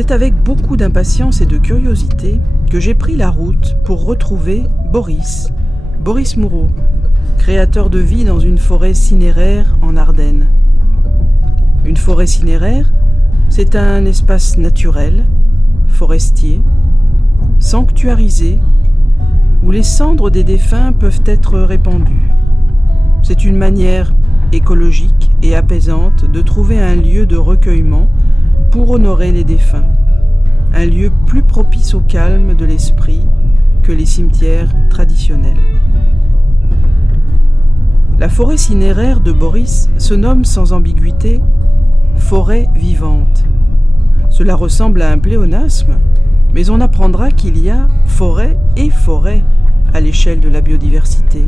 C'est avec beaucoup d'impatience et de curiosité que j'ai pris la route pour retrouver Boris Moureau, créateur de vie dans une forêt cinéraire en Ardennes. Une forêt cinéraire, c'est un espace naturel, forestier, sanctuarisé, où les cendres des défunts peuvent être répandues. C'est une manière écologique et apaisante de trouver un lieu de recueillement pour honorer les défunts. Un lieu plus propice au calme de l'esprit que les cimetières traditionnels. La forêt cinéraire de Boris se nomme sans ambiguïté forêt vivante. Cela ressemble à un pléonasme, mais on apprendra qu'il y a forêt et forêt à l'échelle de la biodiversité.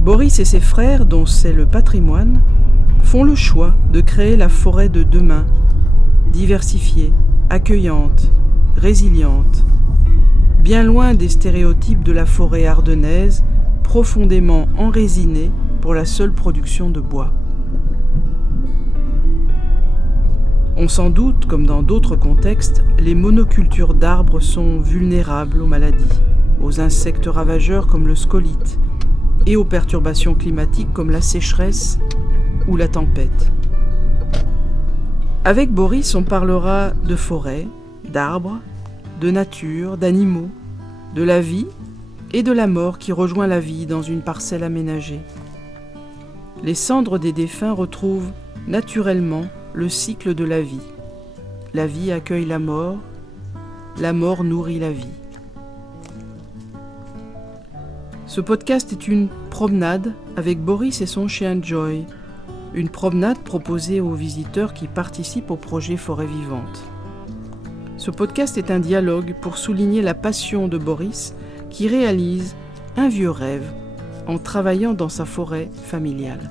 Boris et ses frères, dont c'est le patrimoine, font le choix de créer la forêt de demain, diversifiée, accueillante, résiliente, bien loin des stéréotypes de la forêt ardennaise, profondément enrésinée pour la seule production de bois. On s'en doute, comme dans d'autres contextes, les monocultures d'arbres sont vulnérables aux maladies, aux insectes ravageurs comme le scolite, et aux perturbations climatiques comme la sécheresse ou la tempête. Avec Boris, on parlera de forêt, d'arbres, de nature, d'animaux, de la vie et de la mort qui rejoint la vie dans une parcelle aménagée. Les cendres des défunts retrouvent naturellement le cycle de la vie. La vie accueille la mort nourrit la vie. Ce podcast est une promenade avec Boris et son chien Joy. Une promenade proposée aux visiteurs qui participent au projet Forêt Vivante. Ce podcast est un dialogue pour souligner la passion de Boris qui réalise un vieux rêve en travaillant dans sa forêt familiale.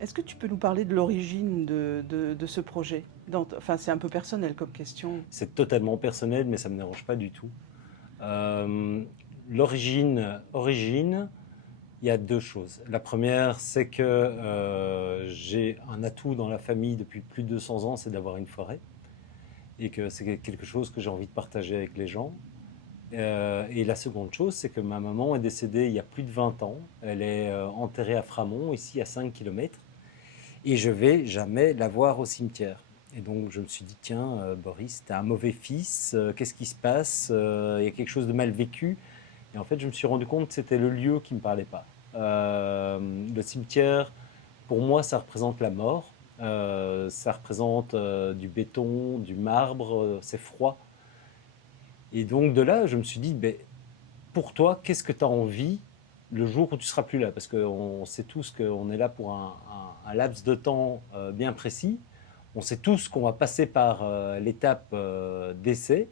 Est-ce que tu peux nous parler de l'origine de ce projet ? Enfin, c'est un peu personnel comme question. C'est totalement personnel, mais ça ne me dérange pas du tout. L'origine, il y a deux choses. La première, c'est que j'ai un atout dans la famille depuis plus de 200 ans, c'est d'avoir une forêt. Et que c'est quelque chose que j'ai envie de partager avec les gens. Et la seconde chose, c'est que ma maman est décédée il y a plus de 20 ans. Elle est enterrée à Framont, ici à 5 km. Et je ne vais jamais la voir au cimetière. Et donc je me suis dit, tiens, Boris, t'es un mauvais fils, qu'est-ce qui se passe ? Il y a quelque chose de mal vécu. Et en fait, je me suis rendu compte que c'était le lieu qui ne me parlait pas. Le cimetière, pour moi, ça représente la mort. Ça représente du béton, du marbre, c'est froid. Et donc de là, je me suis dit, pour toi, qu'est-ce que tu as envie le jour où tu ne seras plus là ? Parce qu'on sait tous qu'on est là pour un laps de temps bien précis. On sait tous qu'on va passer par l'étape d'essai.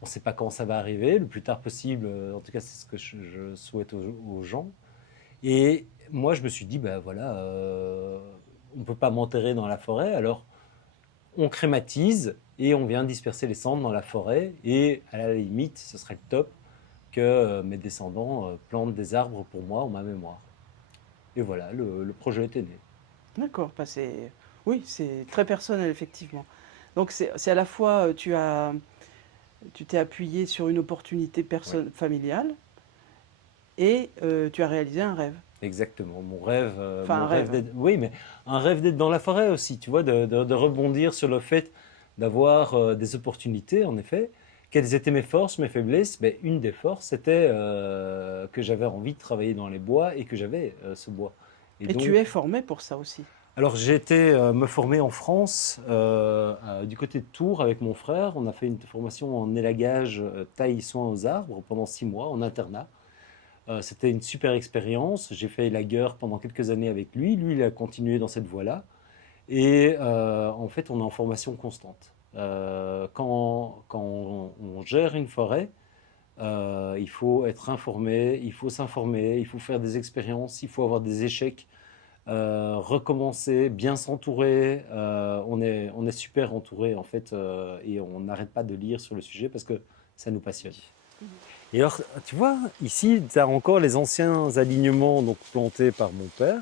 On ne sait pas quand ça va arriver, le plus tard possible. En tout cas, c'est ce que je souhaite aux gens. Et moi, je me suis dit, on ne peut pas m'enterrer dans la forêt, alors on crématise et on vient disperser les cendres dans la forêt. Et à la limite, ce serait le top que mes descendants plantent des arbres pour moi en ma mémoire. Et voilà, le projet était né. D'accord, oui, c'est très personnel effectivement. Donc c'est à la fois, tu t'es appuyé sur une opportunité familiale et tu as réalisé un rêve. Exactement, mon rêve, Enfin, un rêve. oui, mais un rêve d'être dans la forêt aussi, tu vois, de rebondir sur le fait d'avoir des opportunités, en effet. Quelles étaient mes forces, mes faiblesses ? Une des forces, c'était que j'avais envie de travailler dans les bois et que j'avais ce bois. Et donc, tu es formé pour ça aussi ? Alors j'ai été me former en France, du côté de Tours avec mon frère. On a fait une formation en élagage, taille, soin aux arbres pendant 6 mois en internat. C'était une super expérience. J'ai fait élagueur pendant quelques années avec lui. Lui, il a continué dans cette voie-là. Et en fait, on est en formation constante. Quand on gère une forêt, il faut être informé, il faut s'informer, il faut faire des expériences, il faut avoir des échecs. Recommencer, bien s'entourer. On est super entouré en fait et on n'arrête pas de lire sur le sujet parce que ça nous passionne. Et alors, tu vois, ici, tu as encore les anciens alignements donc, plantés par mon père.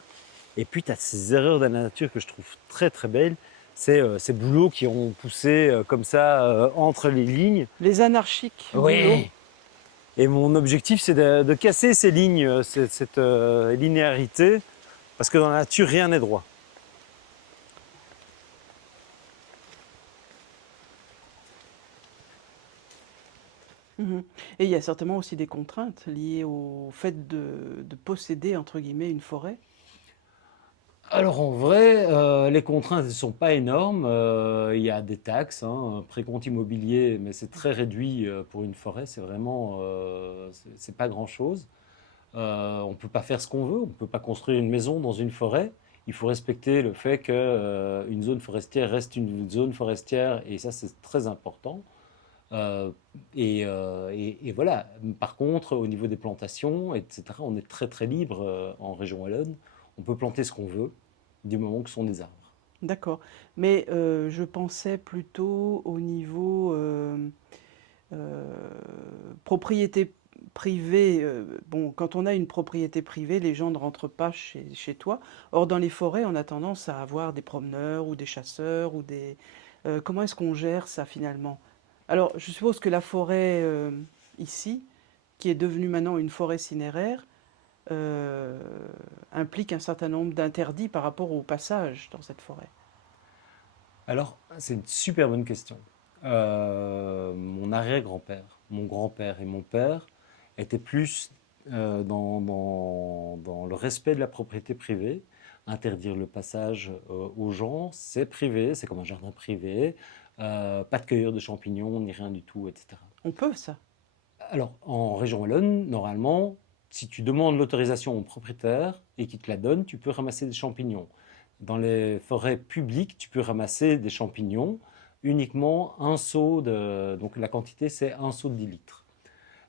Et puis, tu as ces erreurs de la nature que je trouve très, très belles. C'est ces bouleaux qui ont poussé comme ça entre les lignes. Les anarchiques bouleaux. Ouais. Et mon objectif, c'est de casser ces lignes, cette linéarité, parce que dans la nature, rien n'est droit. Et il y a certainement aussi des contraintes liées au fait de posséder, entre guillemets, une forêt. Alors en vrai, les contraintes ne sont pas énormes. Il y a des taxes, un précompte immobilier, mais c'est très réduit pour une forêt. C'est vraiment, c'est pas grand-chose. On ne peut pas faire ce qu'on veut. On ne peut pas construire une maison dans une forêt. Il faut respecter le fait qu'une zone forestière reste une zone forestière, et ça c'est très important. Et voilà. Par contre, au niveau des plantations, etc., on est très très libre en région wallonne. On peut planter ce qu'on veut, du moment que ce sont des arbres. D'accord. Mais je pensais plutôt au niveau propriété privée. Bon, quand on a une propriété privée, les gens ne rentrent pas chez toi. Or, dans les forêts, on a tendance à avoir des promeneurs ou des chasseurs ou des... comment est-ce qu'on gère ça finalement? Alors, je suppose que la forêt ici, qui est devenue maintenant une forêt cinéraire, euh, implique un certain nombre d'interdits par rapport au passage dans cette forêt. Alors, c'est une super bonne question. Mon arrière-grand-père, mon grand-père et mon père étaient plus dans le respect de la propriété privée. Interdire le passage aux gens, c'est privé, c'est comme un jardin privé, pas de cueilleurs de champignons ni rien du tout, etc. On peut ça. Alors, en région wallonne, normalement, si tu demandes l'autorisation au propriétaire et qu'il te la donne, tu peux ramasser des champignons. Dans les forêts publiques, tu peux ramasser des champignons uniquement un seau de... Donc la quantité, c'est un seau de 10 litres.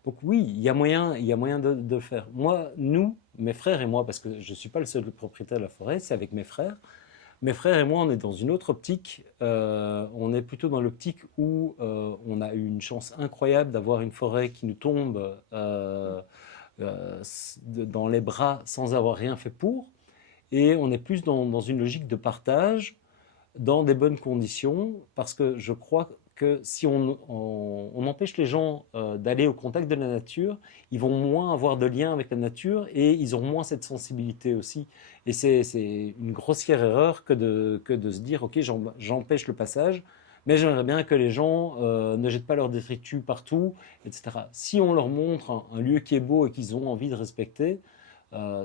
Donc oui, il y a moyen de faire. Moi, nous, mes frères et moi, parce que je ne suis pas le seul propriétaire de la forêt, c'est avec mes frères. Mes frères et moi, on est dans une autre optique. On est plutôt dans l'optique où on a eu une chance incroyable d'avoir une forêt qui nous tombe dans les bras sans avoir rien fait pour. Et on est plus dans une logique de partage, dans des bonnes conditions, parce que je crois que si on empêche les gens d'aller au contact de la nature, ils vont moins avoir de lien avec la nature et ils auront moins cette sensibilité aussi. Et c'est une grossière erreur que de se dire, ok, j'empêche le passage, mais j'aimerais bien que les gens ne jettent pas leurs détritus partout, etc. Si on leur montre un lieu qui est beau et qu'ils ont envie de respecter,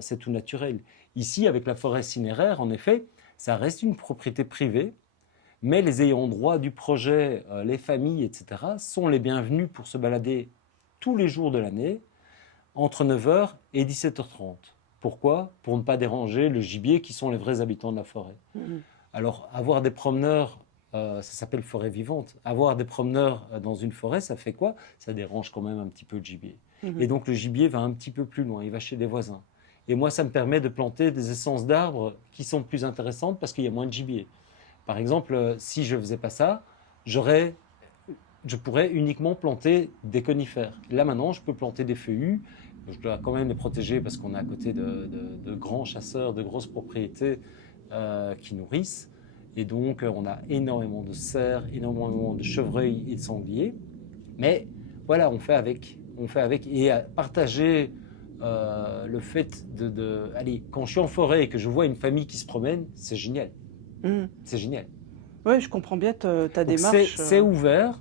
c'est tout naturel. Ici, avec la forêt cinéraire, en effet, ça reste une propriété privée, mais les ayants droit du projet, les familles, etc., sont les bienvenus pour se balader tous les jours de l'année, entre 9 heures et 17h30. Pourquoi? Pour ne pas déranger le gibier qui sont les vrais habitants de la forêt. Alors, avoir des promeneurs, ça s'appelle forêt vivante. Avoir des promeneurs dans une forêt, ça fait quoi? Ça dérange quand même un petit peu le gibier. Et donc, le gibier va un petit peu plus loin, il va chez des voisins. Et moi, ça me permet de planter des essences d'arbres qui sont plus intéressantes parce qu'il y a moins de gibier. Par exemple, si je ne faisais pas ça, je pourrais uniquement planter des conifères. Là, maintenant, je peux planter des feuillus. Je dois quand même les protéger parce qu'on est à côté de grands chasseurs, de grosses propriétés qui nourrissent. Et donc, on a énormément de cerfs, énormément de chevreuils et de sangliers. Mais voilà, on fait avec. On fait avec. Et à partager le fait allez, quand je suis en forêt et que je vois une famille qui se promène, c'est génial. C'est génial. Oui, je comprends bien ta Donc démarche. c'est ouvert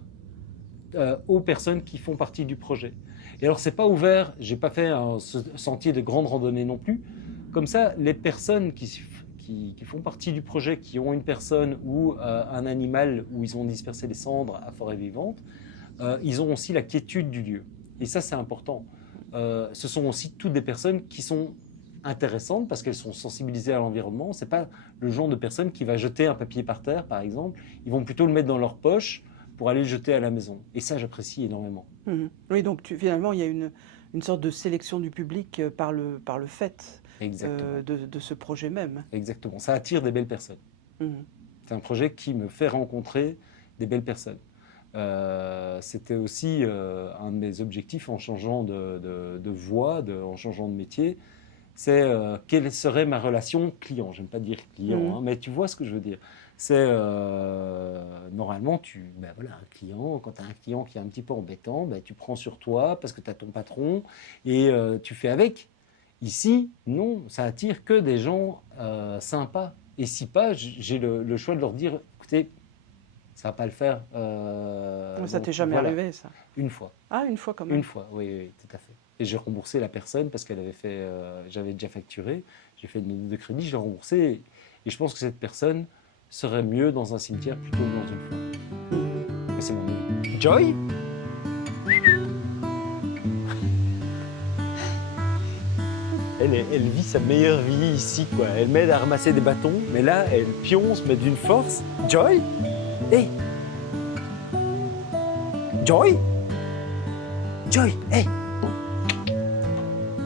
aux personnes qui font partie du projet. Et alors, c'est pas ouvert, j'ai pas fait un sentier de grande randonnée non plus. Comme ça, les personnes qui font partie du projet, qui ont une personne ou un animal où ils ont dispersé les cendres à forêt vivante, ils ont aussi la quiétude du lieu. Et ça, c'est important. Ce sont aussi toutes des personnes qui sont intéressantes parce qu'elles sont sensibilisées à l'environnement. C'est pas le genre de personne qui va jeter un papier par terre, par exemple. Ils vont plutôt le mettre dans leur poche pour aller le jeter à la maison. Et ça, j'apprécie énormément. Oui, donc finalement, il y a une sorte de sélection du public par le fait de ce projet même. Exactement. Ça attire des belles personnes. C'est un projet qui me fait rencontrer des belles personnes. c'était aussi un de mes objectifs en changeant de voie, en changeant de métier. C'est quelle serait ma relation client. J'aime pas dire client, hein, mais tu vois ce que je veux dire. C'est normalement, voilà, un client, quand tu as un client qui est un petit peu embêtant, tu prends sur toi parce que tu as ton patron et tu fais avec. Ici, non, ça attire que des gens sympas. Et si pas, j'ai le choix de leur dire, écoutez, ça va pas le faire. Ça t'est jamais arrivé, ça? Une fois. Ah, une fois quand même. Une fois, oui, tout à fait. Et j'ai remboursé la personne parce qu'elle avait fait, j'avais déjà facturé, j'ai fait une note de crédit, j'ai remboursé. Et je pense que cette personne serait mieux dans un cimetière plutôt que dans une foire. Mais c'est mon avis. Joy? Elle vit sa meilleure vie ici, quoi. Elle m'aide à ramasser des bâtons, mais là, elle pionce, mais d'une force. Joy? Hey! Joy? Joy, hey!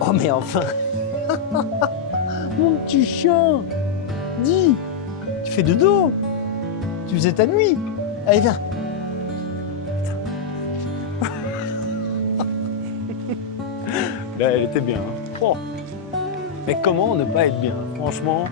Oh, mais enfin! Mon petit chien! Dis! Tu fais dodo! Tu faisais ta nuit! Allez, viens! Là, elle était bien. Oh. Mais comment ne pas être bien? Franchement,